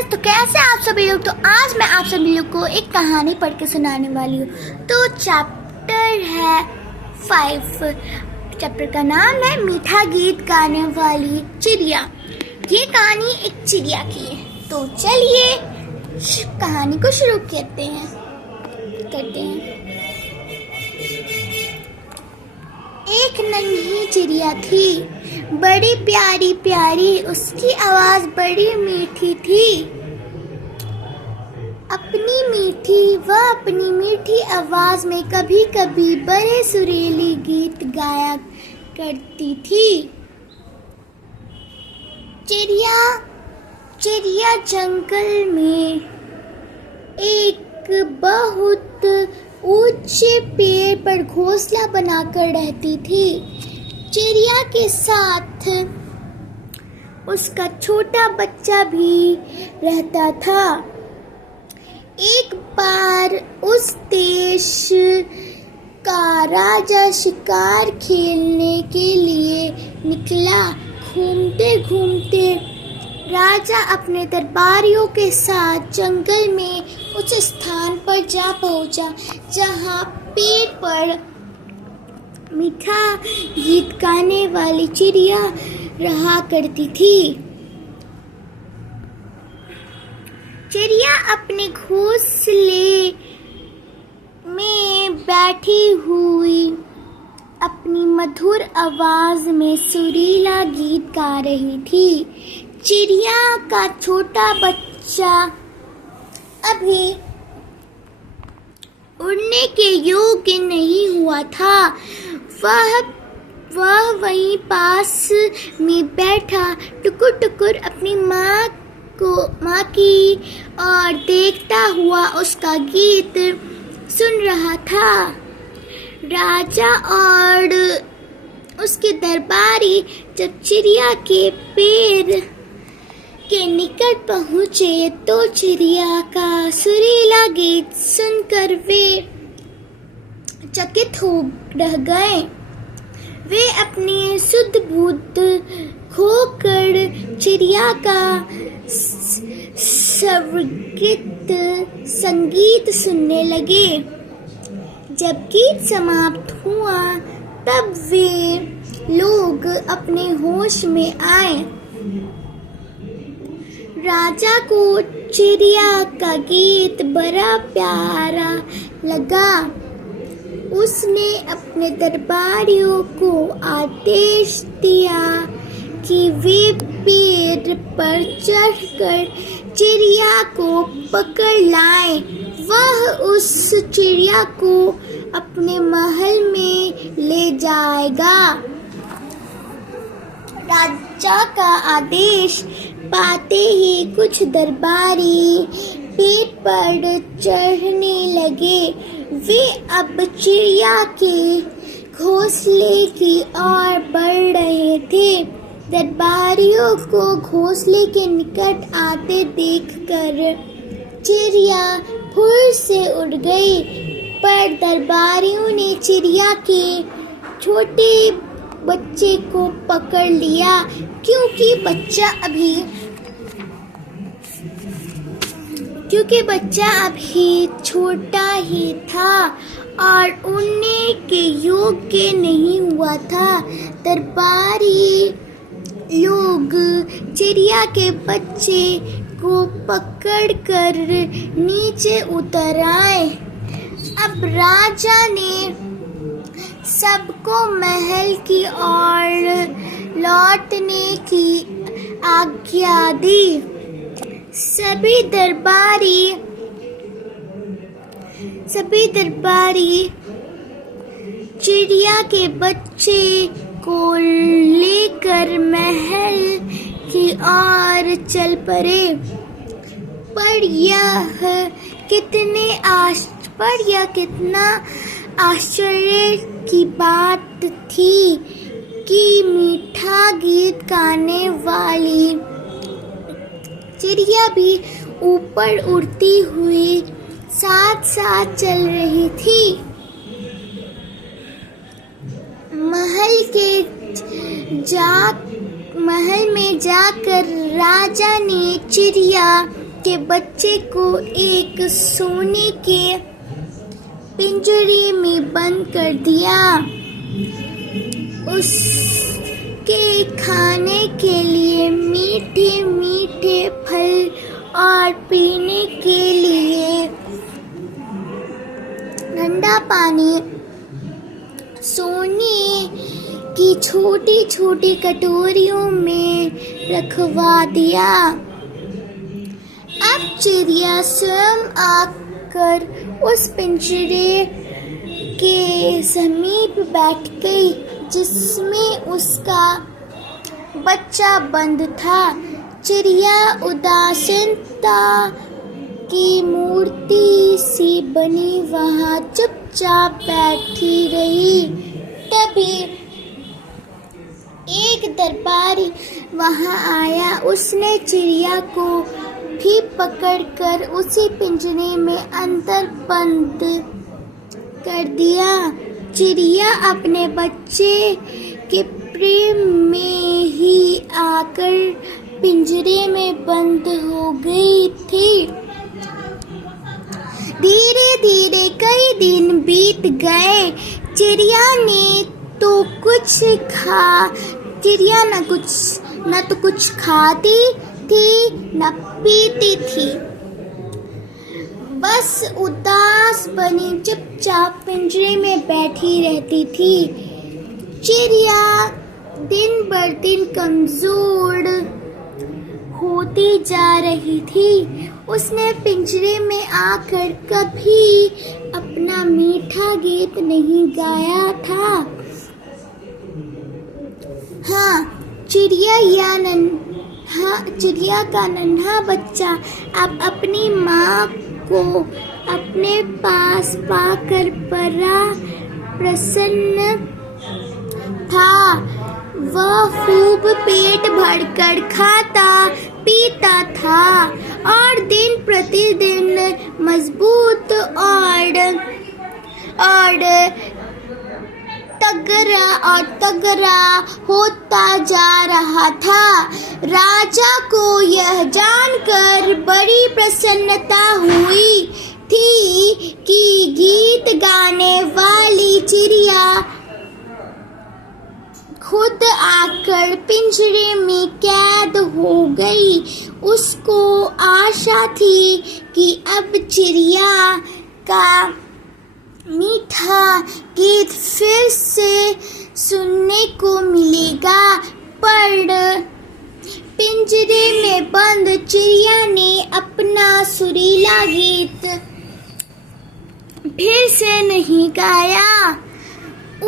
Friends, तो कैसे आप सभी लोग। तो आज मैं आप सभी लोग को एक कहानी पढ़ के सुनाने वाली हूँ। तो चैप्टर है 5। चैप्टर का नाम है मीठा गीत गाने वाली चिड़िया। ये कहानी एक चिड़िया की है। तो चलिए कहानी को शुरू करते हैं। एक नन्ही चिड़िया थी, बड़ी प्यारी प्यारी, उसकी आवाज बड़ी मीठी थी। अपनी मीठी आवाज में कभी कभी बड़े सुरीली गीत गाया करती थी। चिड़िया जंगल में एक बहुत ऊंचे पेड़ पर घोंसला बनाकर रहती थी। चिड़िया के साथ उसका छोटा बच्चा भी रहता था। एक बार उस देश का राजा शिकार खेलने के लिए निकला। घूमते घूमते राजा अपने दरबारियों के साथ जंगल में उस स्थान पर जा पहुंचा जहां पेड़ पर मीठा गीत गाने वाली चिड़िया रहा करती थी। चिड़िया अपने घोंसले में बैठी हुई अपनी मधुर आवाज में सुरीला गीत गा रही थी। चिड़िया का छोटा बच्चा अभी उड़ने के योग्य नहीं हुआ था। वह वहीं पास में बैठा टुकुर टुकुर अपनी माँ की और देखता हुआ उसका गीत सुन रहा था। राजा और उसके दरबारी जब चिड़िया के पेड़ के निकट पहुंचे तो चिड़िया का सुरीला गीत सुनकर वे चकित हो रह गए। वे अपनी सुध बुध खोकर चिड़िया का स्वर्गित संगीत सुनने लगे। जब गीत समाप्त हुआ तब वे लोग अपने होश में आए। राजा को चिड़िया का गीत बड़ा प्यारा लगा। उसने अपने दरबारियों को आदेश दिया कि वे पेड़ पर चढ़कर चिड़िया को पकड़ लाएं। वह उस चिड़िया को अपने महल में ले जाएगा। राजा का आदेश पाते ही कुछ दरबारी पेड़ पर चढ़ने लगे। वे अब चिड़िया के घोंसले की ओर बढ़ रहे थे। दरबारियों को घोंसले के निकट आते देखकर चिड़िया फुर से उड़ गई, पर दरबारियों ने चिड़िया के छोटे बच्चे को पकड़ लिया क्योंकि बच्चा अभी छोटा ही था और उड़ने के योग्य नहीं हुआ था। दरबारी लोग चिड़िया के बच्चे को पकड़कर नीचे उतर आए। अब राजा ने सबको महल की ओर लौटने की आज्ञा दी। सभी दरबारी चिड़िया के बच्चे को लेकर महल की ओर चल पड़े। पर यह कितना आश्चर्य की बात थी कि मीठा गीत गाने वाली चिड़िया भी ऊपर उड़ती हुई साथ साथ चल रही थी। महल में जाकर राजा ने चिड़िया के बच्चे को एक सोने के पिंजरे में बंद कर दिया। उसके खाने के लिए मीठे मीठे फल और पीने के लिए ठंडा पानी सोने की छोटी छोटी कटोरियों में रखवा दिया। अब चिड़िया स्वयं आकर उस पिंजरे के समीप बैठ गई जिसमें उसका बच्चा बंद था। चिड़िया उदासीनता की मूर्ति सी बनी वहां चुपचाप बैठी रही। तभी एक दरबारी वहां आया। उसने चिड़िया को भी पकड़कर उसी पिंजरे में अंदर बंद कर दिया। चिड़िया अपने बच्चे के प्रेम में ही आकर पिंजरे में बंद हो गई थी। धीरे धीरे कई दिन बीत गए। चिड़िया न तो कुछ खाती थी न पीती थी, बस उदास बनी चुपचाप पिंजरे में बैठी रहती थी। चिड़िया दिन बर दिन कमजोर होती जा रही थी। उसने पिंजरे में आकर कभी अपना मीठा गीत नहीं गाया था। चिड़िया का नन्हा बच्चा अब अपनी माँ को अपने पास पाकर बड़ा प्रसन्न था। वह खूब पेट भरकर खाता पीता था और दिन प्रतिदिन मजबूत और तगड़ा होता जा रहा था। राजा को यह जानकर बड़ी प्रसन्नता हुई थी कि गीत गाने वाली चिड़िया खुद आकर पिंजरे में कैद हो गई। उसको आशा थी कि अब चिड़िया का मीठा गीत फिर से सुनने को मिलेगा, पर पिंजरे में बंद चिड़िया ने अपना सुरीला गीत फिर से नहीं गाया।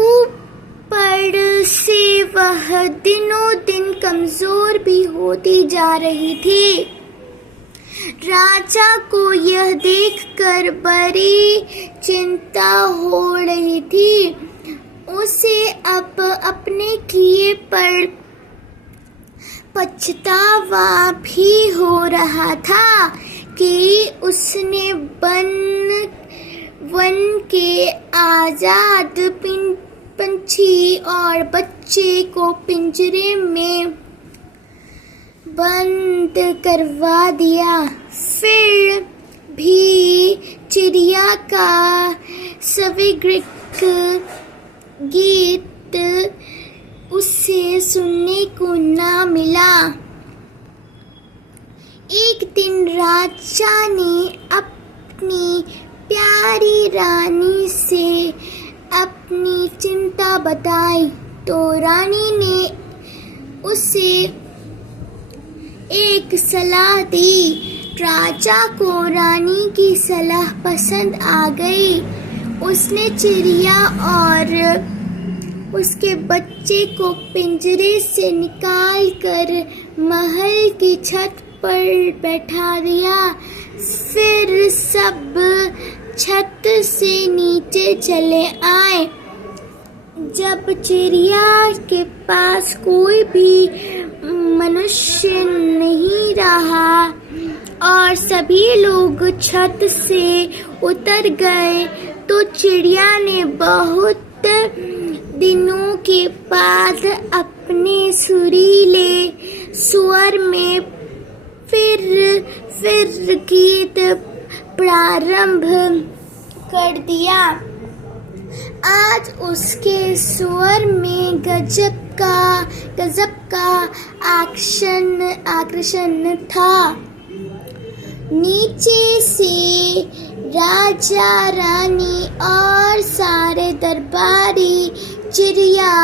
ऊपर से वह दिनों दिन कमजोर भी होती जा रही थी। राजा को यह देखकर बड़ी चिंता हो रही थी। उसे अब अपने किए पर पछतावा भी हो रहा था कि उसने वन के आजाद पंछी और बच्चे को पिंजरे में बंद करवा दिया। फिर भी चिड़िया का स्वर्गिक गीत उसे सुनने को न मिला। एक दिन राजा ने अपनी प्यारी रानी से अपनी चिंता बताई तो रानी ने उसे एक सलाह दी। राजा को रानी की सलाह पसंद आ गई। उसने चिड़िया और उसके बच्चे को पिंजरे से निकालकर महल की छत पर बैठा दिया। फिर सब छत से नीचे चले आए। जब चिड़िया के पास कोई भी मनुष्य नहीं रहा और सभी लोग छत से उतर गए तो चिड़िया ने बहुत दिनों के बाद अपने सुरीले स्वर में फिर गीत प्रारंभ कर दिया। आज उसके स्वर में गजब का आकर्षण था। नीचे से राजा रानी और सारे दरबारी चिड़िया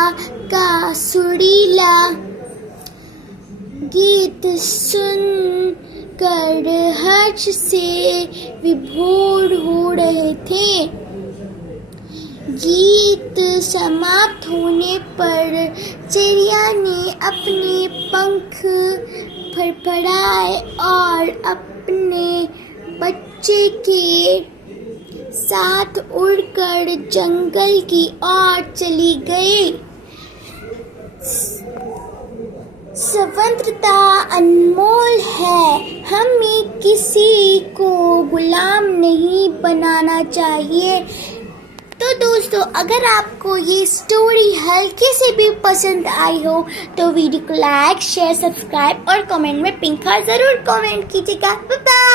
का सुरीला गीत सुन कर हर्ष से विभोर हो रहे थे। गीत समाप्त होने पर चिड़िया ने अपने पंख फड़फड़ाए और अपने बच्चे के साथ उड़कर जंगल की ओर चली गई। स्वतंत्रता अनमोल है, हमें किसी को गुलाम नहीं बनाना चाहिए। तो दोस्तों, अगर आपको ये स्टोरी हल्के से भी पसंद आई हो तो वीडियो को लाइक, शेयर, सब्सक्राइब और कमेंट में पिंक हार्ट जरूर कमेंट कीजिएगा। Bye bye.